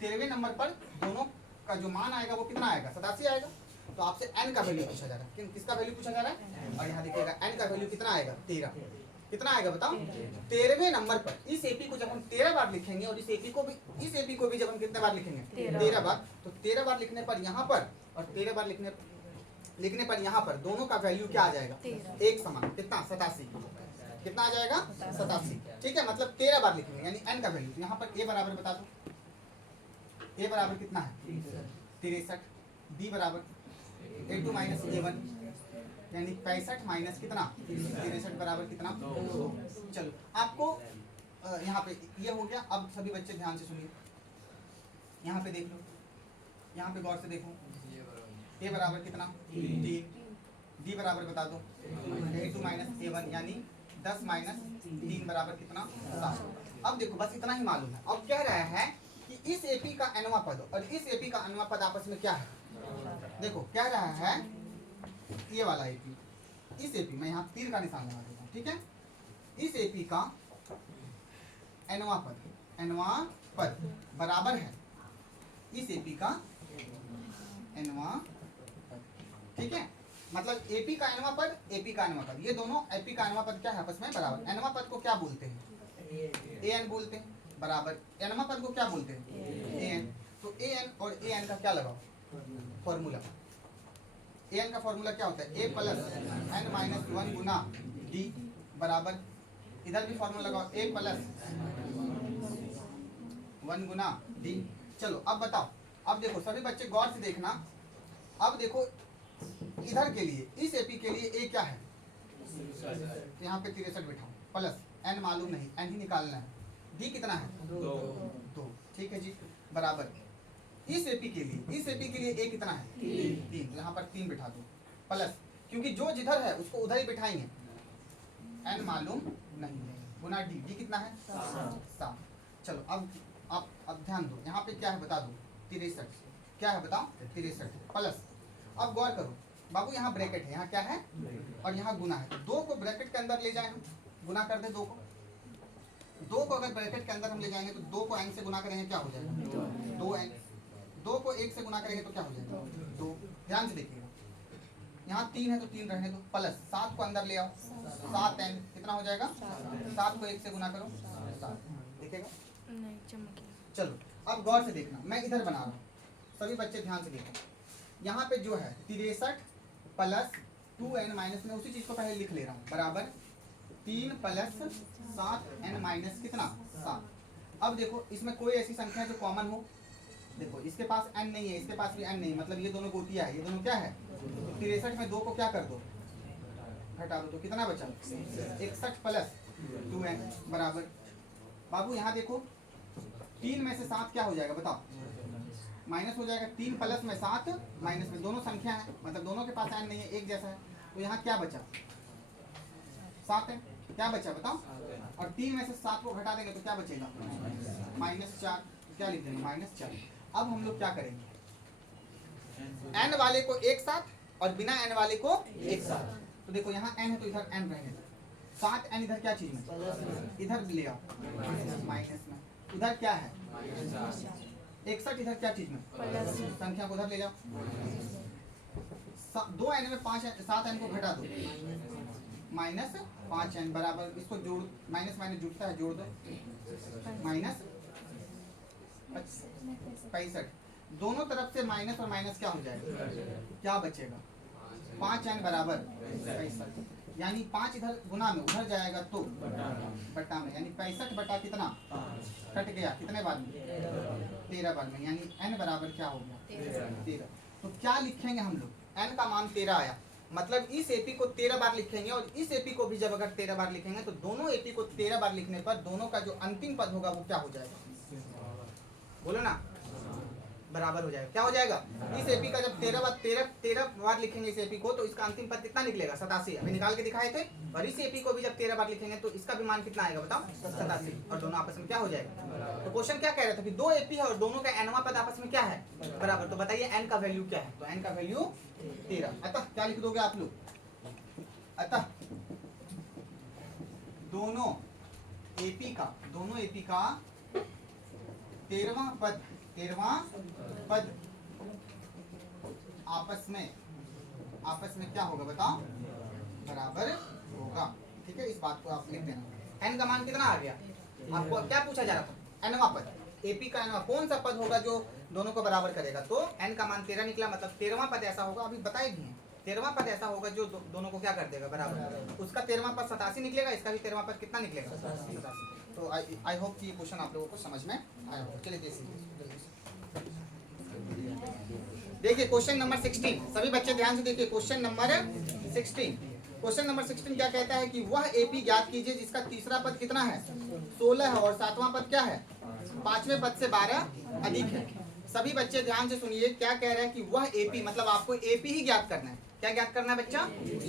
13वें नंबर पर दोनों का जो मान आएगा वो कितना आएगा 87 आएगा, तो आपसे n का वैल्यू पूछा जा रहा है, किसका वैल्यू पूछा जा रहा है, और यहाँ देखिएगा n का वैल्यू कितना आएगा 13, कितना आएगा बताओ 13वें नंबर पर। इस एपी को जब हम 13 बार लिखेंगे और इस एपी को भी जब हम कितने बार लिखेंगे 13 बार, तो 13 बार लिखने पर यहाँ पर और 13 बार लिखने पर यहाँ पर दोनों का वैल्यू क्या आ जाएगा एक समान, कितना 87, कितना आ जाएगा 87, ठीक है। मतलब 13 बार लिखेंगे यानी n का वैल्यू, यहाँ पर a बराबर बता दो, a बराबर कितना है 63, b बराबर a2 माइनस a1 यानी 65 माइनस कितना 63 बराबर कितना 2। चलो आपको यहाँ पे ये हो गया। अब सभी बच्चे ध्यान से सुनिए, यहाँ पे देख लो, यहाँ पे गौर से देखो, a बराबर कितना 3, b बराबर बता दो a2 माइनस a1 यानी 10 माइनस 3 बराबर कितना 7। अब देखो बस इतना ही मालूम है। अब कह रहा है कि इस एपी का nवां पद और इस एपी का nवां पद आपस में क्या है, देखो कह रहा है ये वाला एपी, इस एपी में यहाँ तीर का निशान लगा देता हूँ, ठीक है। इस एपी का nवां पद बराबर है इस एपी का nवां पद, ठीक है। मतलब एपी का nवां पद, एपी का nवां पद, ये दोनों एपी का nवां पद क्या है आपस में बराबर। nवां पद को क्या बोलते हैं an बोलते हैं, बराबर nवां पद को क्या बोलते हैं an। तो an और an का क्या लगाओ फॉर्मूला, an का फॉर्मूला क्या होता है a plus n minus 1 Guna d बराबर, इधर भी फॉर्मूला लगाओ a प्लस 1 गुना d। चलो अब बताओ, अब देखो सभी बच्चे गौर से देखना, अब देखो इधर के लिए इस एपी के लिए a क्या है, यहाँ पे 63 बिठाओ प्लस n मालूम नहीं, n ही निकालना है, d कितना है 2, ठीक है जी, बराबर इस एपी के लिए a कितना है 3, यहाँ पर 3 बिठा दो प्लस, क्योंकि जो जिधर है उसको उधर ही बिठाएंगे, n मालूम नहीं है गुना d कितना है 7। चलो अब ध्यान दो, यहाँ पे क्या है बता दो 63, क्या है बताओ 63 प्लस। अब गौर करो बाबू, यहाँ ब्रैकेट है, यहाँ क्या है और यहाँ गुना है, तो 2 को ब्रैकेट के अंदर ले जाए हम, गुना कर दे 2 को अगर ब्रैकेट के अंदर हम ले जाएंगे तो 2 को n से गुना करेंगे क्या हो जाएगा 2n, 2 को 1 से गुना करेंगे तो क्या हो जाएगा 2। ध्यान से देखिएगा, यहाँ 3 है तो 3 रहने दो प्लस 7 को अंदर ले आओ 7n, कितना हो जाएगा 7 को 1 से गुना करो 7, देखिएगा नहीं चमक गया। चलो अब गौर से देखना, मैं इधर बना रहा हूँ, सभी बच्चे ध्यान से देखो, यहाँ पे जो है 63 प्लस 2n माइनस, में उसी चीज को पहले लिख ले रहा हूँ बराबर 3 प्लस 7n माइनस कितना 7। अब देखो इसमें कोई ऐसी संख्या जो कॉमन हो, देखो इसके पास n नहीं है, इसके पास भी n नहीं, मतलब ये दोनों गोटियां है, ये दोनों क्या है 63 में 2 को क्या कर दो हटा दो, तो कितना बचा 61 प्लस 2n बराबर। बाबू यहाँ देखो 3 में से 7 क्या हो जाएगा बताओ, माइनस हो जाएगा। 3 प्लस में 7 माइनस में, दोनों संख्या है मतलब दोनों के पास n नहीं है, एक जैसा है। तो यहाँ क्या बचा 7 है, क्या बचा बताओ। और 3 में से 7 को घटा देंगे तो क्या बचेगा -4, क्या लिख देंगे -4। अब हम लोग क्या करेंगे, n वाले को एक साथ और बिना n वाले को एक साथ। तो देखो यहाँ n है तो इधर n रहने दो, 7n इधर क्या चीज में, इधर ले आओ माइनस में, उधर क्या है 61, इधर क्या चीज में संख्या को उधर ले जाओ। 2n में 7n को घटा दो -5n बराबर, इसको जोड़, माइनस माइनस जुड़ता है, जोड़ दो -65। दोनों तरफ से माइनस और माइनस क्या हो जाएगा, क्या बचेगा 5n बराबर 65। यानी 5 इधर गुना में उधर जाएगा तो बटा में, यानी 65 बटा कितना कट गया, कितने बार में 13 बार में, यानी n बराबर क्या हो गया 13। तो क्या लिखेंगे हम लोग, n का मान 13 आया, मतलब इस एपी को 13 बार लिखेंगे और इस एपी को भी जब अगर 13 बार लिखेंगे तो दोनों एपी को 13 बार लिखने पर दोनों का जो अंतिम पद होगा वो क्या हो जाएगा, बोलो ना, बराबर हो जाएगा। क्या हो जाएगा, इस एपी का जब 13 बार लिखेंगे इस एपी को तो इसका अंतिम पद कितना निकलेगा 87, अभी निकाल के दिखाए थे। और इस एपी को भी जब 13 बार लिखेंगे तो इसका भी मान कितना आएगा बताओ 87, और दोनों आपस में क्या हो जाएगा। तो क्वेश्चन क्या कह रहा था कि 2 एपी है और दोनों का एनवा पद आपस में क्या है बराबर। तो बताइए एन का वैल्यू क्या है, तो एन का वैल्यू 13। अतः क्या लिख दोगे आप लोग, अतः दोनों एपी का 13वां पद आपस में क्या होगा बताओ, बराबर होगा। ठीक है, इस बात को आप लिख देना। एन का मान कितना आ गया, आपको क्या पूछा जा रहा था, एनवा पद, एपी का एनवा कौन सा पद होगा जो दोनों को बराबर करेगा। तो एन का मान 13 निकला, मतलब 13वां पद ऐसा होगा, अभी बताए भी हैं 13वां पद ऐसा होगा जो दोनों को क्या कर देगा बराबर। उसका 13वां पद 87 निकलेगा, इसका भी 13वां पद कितना निकलेगा 87। तो आई होप कि ये क्वेश्चन आप लोगों को समझ में आया होगा। चलिए देखिए क्वेश्चन नंबर 16, सभी बच्चे ध्यान से देखिए क्वेश्चन नंबर 16। क्वेश्चन नंबर 16 क्या कहता है कि वह एपी ज्ञात कीजिए जिसका तीसरा पद कितना है 16 है और सातवां पद क्या है 5वें पद से 12 अधिक है। सभी बच्चे ध्यान से सुनिए, क्या कह रहे हैं कि वह एपी, मतलब आपको एपी ही ज्ञात करना है। क्या ज्ञात करना है बच्चा,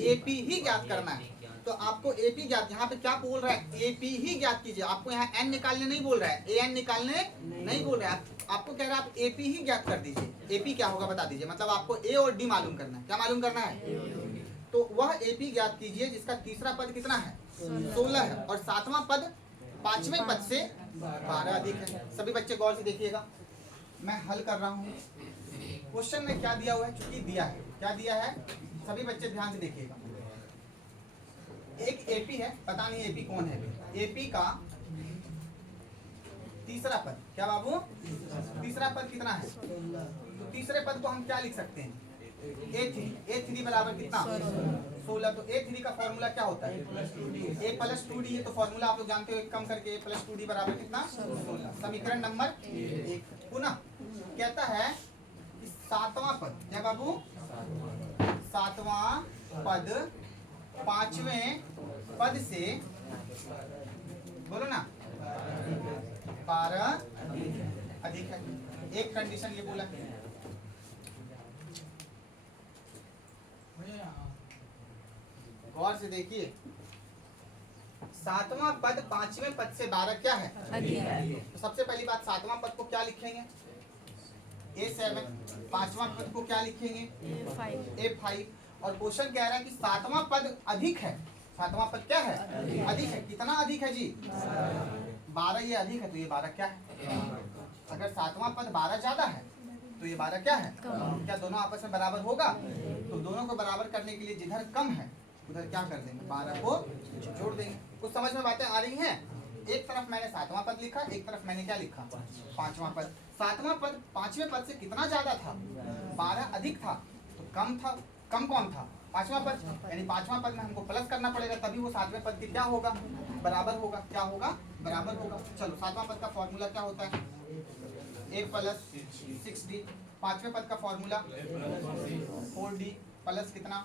एपी ही ज्ञात करना है। तो आपको एपी ज्ञात, यहाँ पे क्या बोल रहा है, एपी ही ज्ञात कीजिए। आपको यहाँ एन निकालने नहीं बोल रहा है, ए एन निकालने नहीं बोल रहा है, आपको कह रहा है आप एपी ही ज्ञात कर दीजिए। एपी क्या होगा बता दीजिए, मतलब आपको ए और डी मालूम करना है। क्या मालूम करना है, तो वह एपी ज्ञात कीजिए जिसका तीसरा पद कितना है 16 है और सातवां पद 5वें पद से 12 अधिक है। सभी बच्चे गौर से देखिएगा, मैं हल कर रहा हूँ। क्वेश्चन में क्या दिया हुआ है, चूंकि दिया है, क्या दिया है, सभी बच्चे ध्यान से देखिएगा। एक एपी है, पता नहीं एपी कौन है, एपी का तीसरा पद, क्या बाबू तीसरा पद कितना है, तो तीसरे पद को हम क्या लिख सकते हैं A3 बराबर कितना 16। तो A3 का फॉर्मूला क्या होता है A प्लस 2D है, तो फॉर्मूला आप लोग जानते हो, कम करके A प्लस 2D बराबर कितना 16। समीकरण नंबर 1। पुनः कहता है कि सातवां पद, क्या बाबू सातवां पद 5वें पद से, बोलो ना 12 अधिक है। एक कंडीशन ये बोला, गौर से देखिए, सातवां पद 5वें पद से 12 क्या है तो सबसे पहली बात सातवां पद को क्या लिखेंगे A7, पांचवां पद को क्या लिखेंगे A5। और क्वेश्चन कह रहा है कि सातवां पद अधिक है, सातवां पद क्या है अधिक है। कितना अधिक है जी 12, ये अधिक है तो ये 12 क्या है। अगर सातवां पद 12 ज्यादा है तो ये 12 क्या है, क्या दोनों आपस में बराबर होगा। तो दोनों को बराबर करने के लिए जिधर कम है उधर क्या कर देंगे 12 को जोड़ देंगे। कुछ समझ में बातें आ रही हैं। एक तरफ मैंने सातवां पद लिखा, एक तरफ मैंने क्या लिखा पांचवां पद। सातवां पद 5वें पद से कितना ज्यादा था 12 अधिक था, तो कम था, कम कौन था पांचवां पद, यानी पांचवां पद में हमको प्लस करना पड़ेगा तभी वो सातवें पद की क्या होगा बराबर होगा। क्या होगा बराबर होगा। चलो सातवां पद का फॉर्मूला क्या होता है A प्लस 6D। पांचवें पद का फॉर्मूला 4D प्लस कितना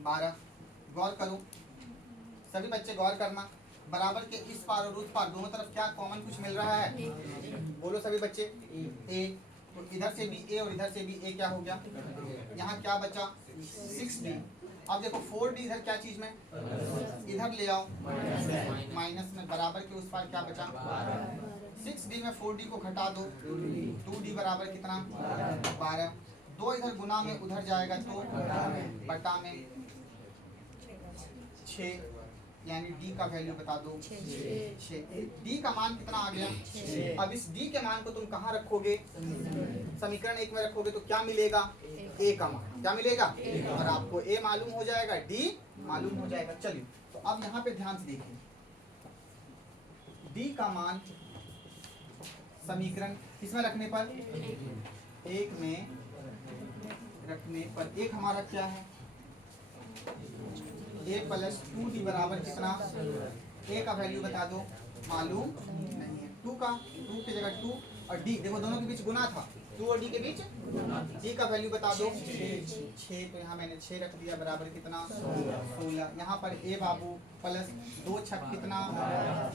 12। गौर करो, सभी बच्चे गौर करना। बराबर के इस पार और उस पार दोनों तरफ क्या कॉमन कुछ मिल रहा है? बोलो सभी बच्चे, ए। तो इधर से भी ए और इधर से भी ए क्या हो गया? यहाँ क्या बचा? 6d। अब देखो 4d इधर क्या चीज में? इधर ले आओ माइनस में, बराबर के उस पार क्या बचा? 6d में 4d को घटा दो, 2d बराबर कितना? 12। 2 इधर गुना में उधर जाएगा तो बटा में 6, यानी d का वैल्यू बता दो 6। d का मान कितना आ गया? अब इस d के मान को तुम कहाँ रखोगे? समीकरण 1 में रखोगे तो क्या मिलेगा? a का मान क्या मिलेगा? और आपको a मालूम हो जाएगा, d मालूम हो जाएगा। चलिए तो अब यहाँ पे ध्यान से देखिए, d का मान समीकरण किसमें रखने पर? 1 में रखने पर एक हमारा क्या है? a प्लस 2d बराबर कितना? a का वैल्यू बता दो, मालूम नहीं है। 2 की जगह 2 और d, देखो दोनों के बीच गुना था, 2 और d के बीच d का वैल्यू बता दो 6। तो यहाँ मैंने 6 रख दिया, बराबर कितना? 16। यहाँ पर a बाबू प्लस 2 छक कितना?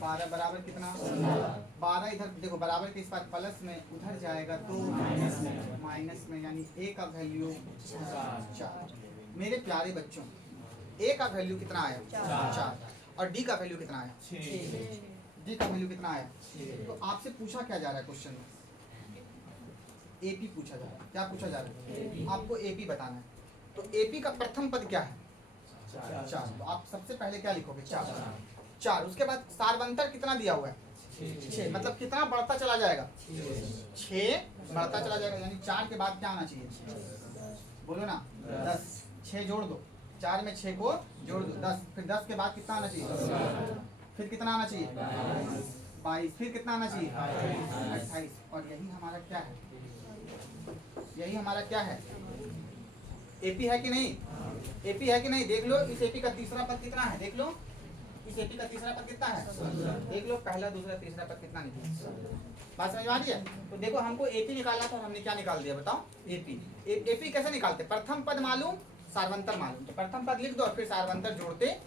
12, बराबर कितना? 12 इधर देखो बराबर के इस बार प्लस में उधर जाएगा तो माइनस में, यानी a का वैल्यू 4। मेरे प्यारे बच्चों, a का वैल्यू कितना आया? 4। और d का वैल्यू कितना आया? 6। d का वैल्यू कितना आया? तो आपसे पूछा क्या जा रहा है क्वेश्चन में? AP पूछा जा रहा है। क्या पूछा जा रहा है? आपको AP बताना है। तो AP का प्रथम पद क्या है? 4। तो आप सबसे पहले क्या लिखोगे? 4। उसके बाद सार्वंतर कितना दिया हुआ है? 6। मतलब कितना बढ़ता चला जाएगा? 6 बढ़ता चला जाएगा, यानी 4 के बाद क्या आना चाहिए? बोलो ना, 10। 6 जोड़ दो, 4 में 6 को जोड़ दो 10। फिर 10 के बाद कितना आना चाहिए? फिर कितना आना चाहिए? 22। फिर कितना आना चाहिए? 28। और यही हमारा क्या है? यही हमारा क्या है? AP है कि नहीं? AP है कि नहीं? देख लो इस AP का तीसरा पद कितना है? देख लो इस AP का तीसरा पद कितना है? देख लो पहला दूसरा तीसरा पद कितना निकला। बात समझ में आ रही है? तो देखो हमको AP निकाला था, हमने क्या निकाल दिया बताओ? AP कैसे निकालते? प्रथम पद मालूम, सार्वंतर मालूम। तो प्रथम पद लिख दो और फिर सार्वंतर जोड़ते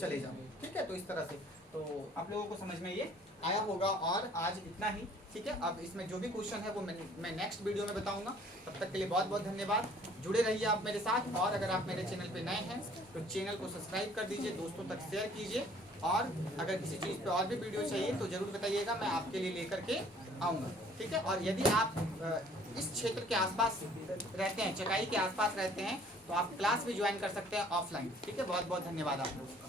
चले जाओ। ठीक है, तो इस तरह से तो आप लोगों को समझ में ये आया होगा। और आज इतना ही, ठीक है। अब इसमें जो भी क्वेश्चन है वो मैं नेक्स्ट वीडियो में बताऊंगा। तब तक के लिए बहुत बहुत धन्यवाद। जुड़े रहिए आप मेरे साथ, और अगर आप मेरे चैनल पे नए हैं तो चैनल को सब्सक्राइब कर दीजिए, दोस्तों तक शेयर कीजिए। और अगर किसी चीज़ पे और भी वीडियो चाहिए तो ज़रूर बताइएगा, मैं आपके लिए लेकर के आऊँगा। ठीक है, और यदि आप इस क्षेत्र के आसपास रहते हैं, चकाई के आसपास रहते हैं, तो आप क्लास भी ज्वाइन कर सकते हैं ऑफलाइन। ठीक है, बहुत बहुत धन्यवाद आप लोग।